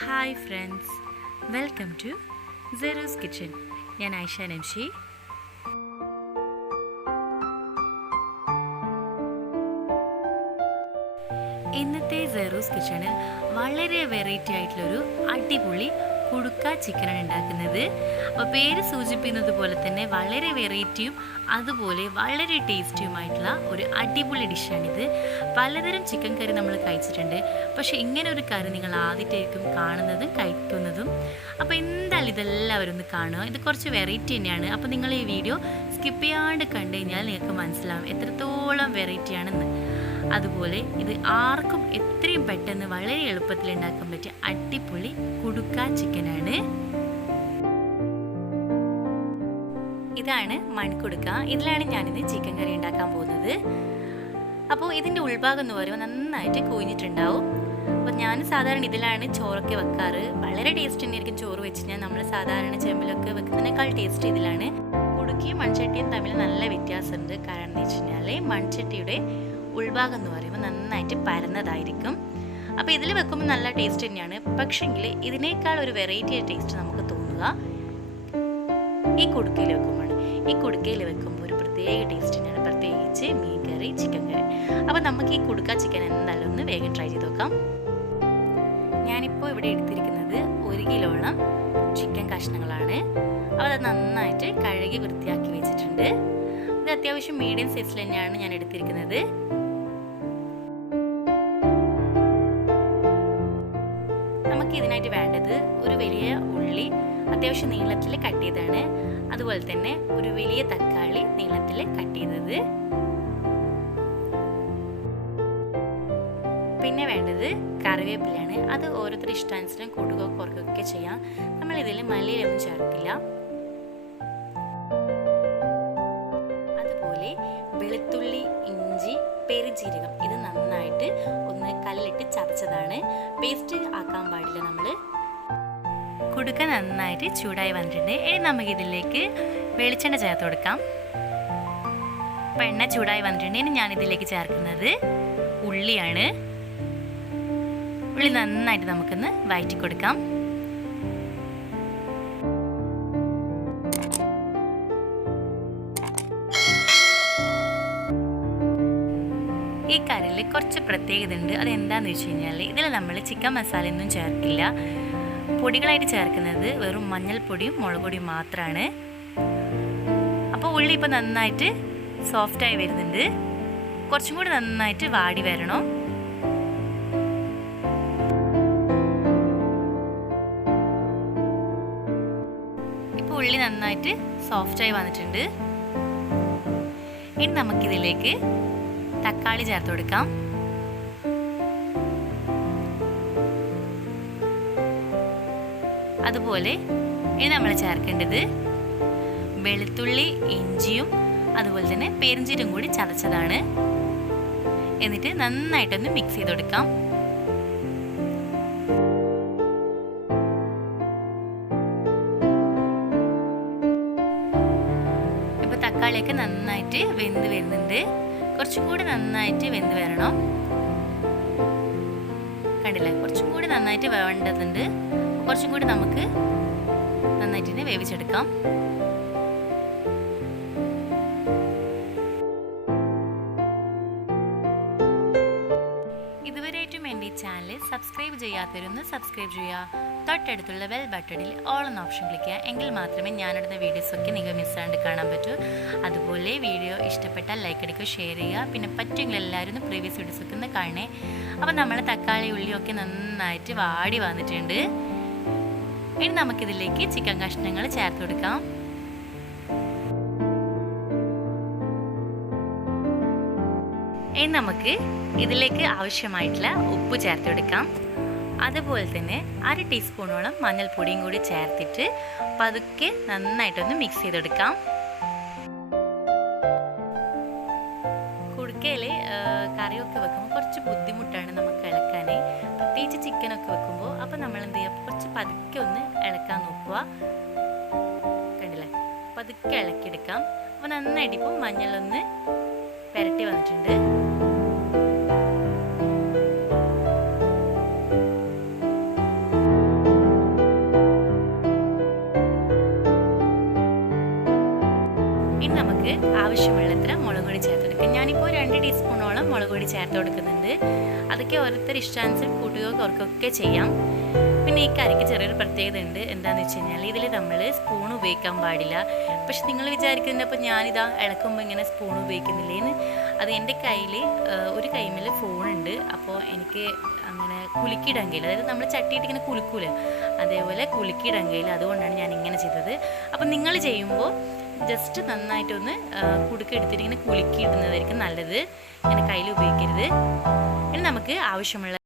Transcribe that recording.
Hi friends, welcome to Serus kitchen. ഞാൻ ആയിഷ നംഷി. ഇന്നത്തെ സെറൂസ് കിച്ചണിൽ വളരെ വെറൈറ്റി ആയിട്ടുള്ളൊരു അടിപൊളി കുടുക്ക ചിക്കനാണ് ഉണ്ടാക്കുന്നത്. അപ്പോൾ പേര് സൂചിപ്പിക്കുന്നത് പോലെ തന്നെ വളരെ വെറൈറ്റിയും അതുപോലെ വളരെ ടേസ്റ്റിയുമായിട്ടുള്ള ഒരു അടിപൊളി ഡിഷാണിത്. പലതരം ചിക്കൻ കറി നമ്മൾ കഴിച്ചിട്ടുണ്ട്, പക്ഷേ ഇങ്ങനെ ഒരു കറി നിങ്ങൾ ആദ്യമായിട്ടായിരിക്കും കാണുന്നതും കഴിക്കുന്നതും. അപ്പോൾ എന്തായാലും ഇതെല്ലാവരും ഒന്ന് കാണുക. ഇത് കുറച്ച് വെറൈറ്റി തന്നെയാണ്. അപ്പോൾ നിങ്ങൾ ഈ വീഡിയോ സ്കിപ്പ് ചെയ്യാണ്ട് കണ്ടു കഴിഞ്ഞാൽ നിങ്ങൾക്ക് മനസ്സിലാവും എത്രത്തോളം വെറൈറ്റിയാണെന്ന്. അതുപോലെ ഇത് ആർക്കും എത്രയും പെട്ടെന്ന് വളരെ എളുപ്പത്തിൽ ഉണ്ടാക്കാൻ പറ്റിയ അടിപൊളി കുടുക്ക ചിക്കനാണ്. ഇതാണ് മൺകുടുക്ക. ഇതിലാണ് ഞാനിന്ന് ചിക്കൻ കറി ഉണ്ടാക്കാൻ പോകുന്നത്. അപ്പോൾ ഇതിൻ്റെ ഉൾഭാഗം എന്ന് പറയുമ്പോൾ നന്നായിട്ട് കുഴിഞ്ഞിട്ടുണ്ടാവും. അപ്പോൾ ഞാൻ സാധാരണ ഇതിലാണ് ചോറൊക്കെ വെക്കാറ്. വളരെ ടേസ്റ്റ് തന്നെയായിരിക്കും ചോറ് വെച്ച് കഴിഞ്ഞാൽ നമ്മൾ സാധാരണ ചെമ്പിലൊക്കെ വെക്കുന്നതിനേക്കാൾ ടേസ്റ്റ് ഇതിലാണ്. കുടുക്കയും മൺചട്ടിയും തമ്മിൽ നല്ല വ്യത്യാസമുണ്ട്. കാരണം എന്ന് വെച്ച് കഴിഞ്ഞാൽ മൺചട്ടിയുടെ ഉൾഭാഗം എന്ന് പറയുമ്പോൾ നന്നായിട്ട് പരന്നതായിരിക്കും. അപ്പോൾ ഇതിൽ വെക്കുമ്പോൾ നല്ല ടേസ്റ്റ് തന്നെയാണ്. പക്ഷെങ്കിൽ ഇതിനേക്കാൾ ഒരു വെറൈറ്റി ടേസ്റ്റ് നമുക്ക് തോന്നുക ഈ കുടുക്കയിൽ വെക്കുമ്പോൾ. ഈ കുടുക്കയിൽ വെക്കുമ്പോൾ ഒരു പ്രത്യേക ടേസ്റ്റ് തന്നെയാണ്, പ്രത്യേകിച്ച് മീൻ കറി, ചിക്കൻ കറി. അപ്പോൾ നമുക്ക് ഈ കുടുക്ക ചിക്കൻ എന്തായാലും ഒന്ന് വേഗം ട്രൈ ചെയ്ത് നോക്കാം. ഞാനിപ്പോൾ ഇവിടെ എടുത്തിരിക്കുന്നത് 1 കിലോളം ചിക്കൻ കഷ്ണങ്ങളാണ്. അപ്പോൾ അത് നന്നായിട്ട് കഴുകി വൃത്തിയാക്കി വെച്ചിട്ടുണ്ട്. ഇത് അത്യാവശ്യം മീഡിയം സൈസിൽ തന്നെയാണ് ഞാൻ എടുത്തിരിക്കുന്നത്. നമുക്ക് ഇതിനായിട്ട് വേണ്ടത് ഒരു വലിയ ഉള്ളി അത്യാവശ്യം നീളത്തിൽ കട്ട് ചെയ്തതാണ്. അതുപോലെ തന്നെ ഒരു വലിയ തക്കാളി നീളത്തിൽ കട്ട് ചെയ്തത്. പിന്നെ വേണ്ടത് കറിവേപ്പിലയാണ്. അത് ഓരോരുത്തരുടെ ഇഷ്ടാനുസരണം കൂടുകയോ കുറയ്ക്കുകയൊക്കെ ചെയ്യാം. നമ്മൾ ഇതിൽ മല്ലിയിലൊന്നും ചേർക്കില്ല. അതുപോലെ വെളുത്തുള്ളി, ഇഞ്ചി, പെരുംജീരകം ഇത് നന്നായിട്ട് ഒന്ന് കല്ലിട്ട് ചതച്ചതാണ്. പേസ്റ്റ് ആക്കാൻ പാടില്ല നമ്മൾ. കുടുക്ക നന്നായിട്ട് ചൂടായി വന്നിട്ടുണ്ട്. ഇനി നമുക്കിതിലേക്ക് വെളിച്ചെണ്ണ ചേർത്ത് കൊടുക്കാം. അപ്പം എണ്ണ ചൂടായി വന്നിട്ടുണ്ട്. ഇനി ഞാനിതിലേക്ക് ചേർക്കുന്നത് ഉള്ളിയാണ്. ഉള്ളി നന്നായിട്ട് നമുക്കൊന്ന് വഴറ്റി കൊടുക്കാം. ഈ കറിയിൽ കുറച്ച് പ്രത്യേകത ഉണ്ട്. അതെന്താണെന്ന് വെച്ച് കഴിഞ്ഞാൽ ഇതിൽ നമ്മൾ ചിക്കൻ മസാലയൊന്നും ചേർക്കില്ല. പൊടികളായിട്ട് ചേർക്കുന്നത് വെറും മഞ്ഞൾപ്പൊടിയും മുളക് പൊടിയും മാത്രമാണ്. അപ്പോൾ ഉള്ളി ഇപ്പോൾ നന്നായിട്ട് സോഫ്റ്റായി വരുന്നുണ്ട്. കുറച്ചും കൂടി നന്നായിട്ട് വാടി വരണം. ഇപ്പോൾ ഉള്ളി നന്നായിട്ട് സോഫ്റ്റായി വന്നിട്ടുണ്ട്. ഇനി നമുക്കിതിലേക്ക് തക്കാളി ചേർത്ത് കൊടുക്കാം. അതുപോലെ ഇനി നമ്മൾ ചേർക്കേണ്ടത് വെളുത്തുള്ളി, ഇഞ്ചിയും അതുപോലെ തന്നെ പെരുംജീരകം കൂടി ചതച്ചതാണ്. എന്നിട്ട് നന്നായിട്ടൊന്ന് മിക്സ് ചെയ്ത് കൊടുക്കാം. ഇപ്പോൾ തക്കാളിയൊക്കെ നന്നായിട്ട് വെന്ത് വരുന്നുണ്ട്. കുറച്ചും കൂടി നന്നായിട്ട് വെന്ത് വരണം. കണ്ടില്ലേ, കുറച്ചും കൂടി നന്നായിട്ട് വേണ്ടതുണ്ട്. കുറച്ചും കൂടി നമുക്ക് നന്നായിട്ട് തന്നെ വേവിച്ചെടുക്കാം. ഇതുവരെയായിട്ടും എൻ്റെ ഈ ചാനൽ സബ്സ്ക്രൈബ് ചെയ്യാത്തവരൊന്ന് സബ്സ്ക്രൈബ് ചെയ്യുക. തൊട്ടടുത്തുള്ള ബെൽ ബട്ടണിൽ ഓൾ എന്ന ഓപ്ഷൻ ക്ലിക്ക് ചെയ്യുക. എങ്കിൽ മാത്രമേ ഞാനിടുന്ന വീഡിയോസൊക്കെ നിങ്ങൾ മിസ്സാണ്ട് കാണാൻ പറ്റൂ. അതുപോലെ വീഡിയോ ഇഷ്ടപ്പെട്ടാൽ ലൈക്ക് അടിക്കുക, ഷെയർ ചെയ്യുക. പിന്നെ പറ്റുമെങ്കിൽ എല്ലാവരും ഒന്ന് പ്രീവിയസ് വീഡിയോസൊക്കെ ഒന്ന് കാണണേ. അപ്പോൾ നമ്മൾ തക്കാളി, ഉള്ളിയൊക്കെ നന്നായിട്ട് വാടി വന്നിട്ടുണ്ട്. ഇനി നമുക്കിതിലേക്ക് ചിക്കൻ കഷ്ണങ്ങൾ ചേർത്ത് കൊടുക്കാം. ഇനി നമുക്ക് ഇതിലേക്ക് ആവശ്യമായിട്ടുള്ള ഉപ്പ് ചേർത്ത് കൊടുക്കാം. അതുപോലെ തന്നെ 1/2 ടീസ്പൂണോളം മഞ്ഞൾപ്പൊടിയും കൂടി ചേർത്തിട്ട് പതുക്കെ നന്നായിട്ടൊന്ന് മിക്സ് ചെയ്തെടുക്കാം. കുടുക്കയിൽ കറിയൊക്കെ വെക്കുമ്പോൾ കുറച്ച് ബുദ്ധിമുട്ടാണ് നമുക്ക് ഇളക്കാൻ, പ്രത്യേകിച്ച് ചിക്കനൊക്കെ വെക്കുമ്പോൾ. അപ്പോൾ നമ്മൾ എന്ത് ചെയ്യുക, കുറച്ച് പതുക്കെ ഒന്ന് ഇളക്കാൻ നോക്കുക. കണ്ടില്ലേ, പതുക്കെ ഇളക്കിയെടുക്കാം. അപ്പോൾ നന്നായിട്ട് ഇപ്പോൾ മഞ്ഞളൊന്ന് പുരട്ടി വന്നിട്ടുണ്ട്. ഇനി നമുക്ക് ആവശ്യമുള്ളത്ര മുളക് പൊടി ചേർത്ത് കൊടുക്കാം. ഞാനിപ്പോൾ 2 ടീസ്പൂണോളം മുളക് പൊടി ചേർത്ത് കൊടുക്കുന്നുണ്ട്. അതൊക്കെ ഓരോരുത്തർ ഇഷ്ടാനുസരണം കൂട്ടുകയോ കുറയ്ക്കുകയൊക്കെ ചെയ്യാം. പിന്നെ ഈ കറിക്ക് ചെറിയൊരു പ്രത്യേകത ഉണ്ട്. എന്താണെന്ന് വെച്ച് കഴിഞ്ഞാൽ ഇതിൽ നമ്മൾ സ്പൂൺ ഉപയോഗിക്കാൻ പാടില്ല. പക്ഷെ നിങ്ങൾ വിചാരിക്കുന്നത് അപ്പോൾ ഞാനിതാ ഇളക്കുമ്പോൾ ഇങ്ങനെ സ്പൂൺ ഉപയോഗിക്കുന്നില്ലേന്ന്. അത് എൻ്റെ കയ്യിൽ ഒരു കൈമിൽ ഫോണുണ്ട്. അപ്പോൾ എനിക്ക് അങ്ങനെ കുലുക്കിയിടാൻ കഴിയില്ല. അതായത് നമ്മൾ ചട്ടിയിട്ട് ഇങ്ങനെ കുലുക്കൂല, അതേപോലെ കുലുക്കിയിടാൻ കഴിയില്ല. അതുകൊണ്ടാണ് ഞാൻ ഇങ്ങനെ ചെയ്തത്. അപ്പം നിങ്ങൾ ചെയ്യുമ്പോൾ ജസ്റ്റ് നന്നായിട്ടൊന്ന് കുടുക്കെടുത്തിട്ട് ഇങ്ങനെ കുലുക്കിയിടുന്നതായിരിക്കും നല്ലത്. ഇങ്ങനെ കയ്യിൽ ഉപയോഗിക്കരുത്. ഇനി നമുക്ക് ആവശ്യമുള്ള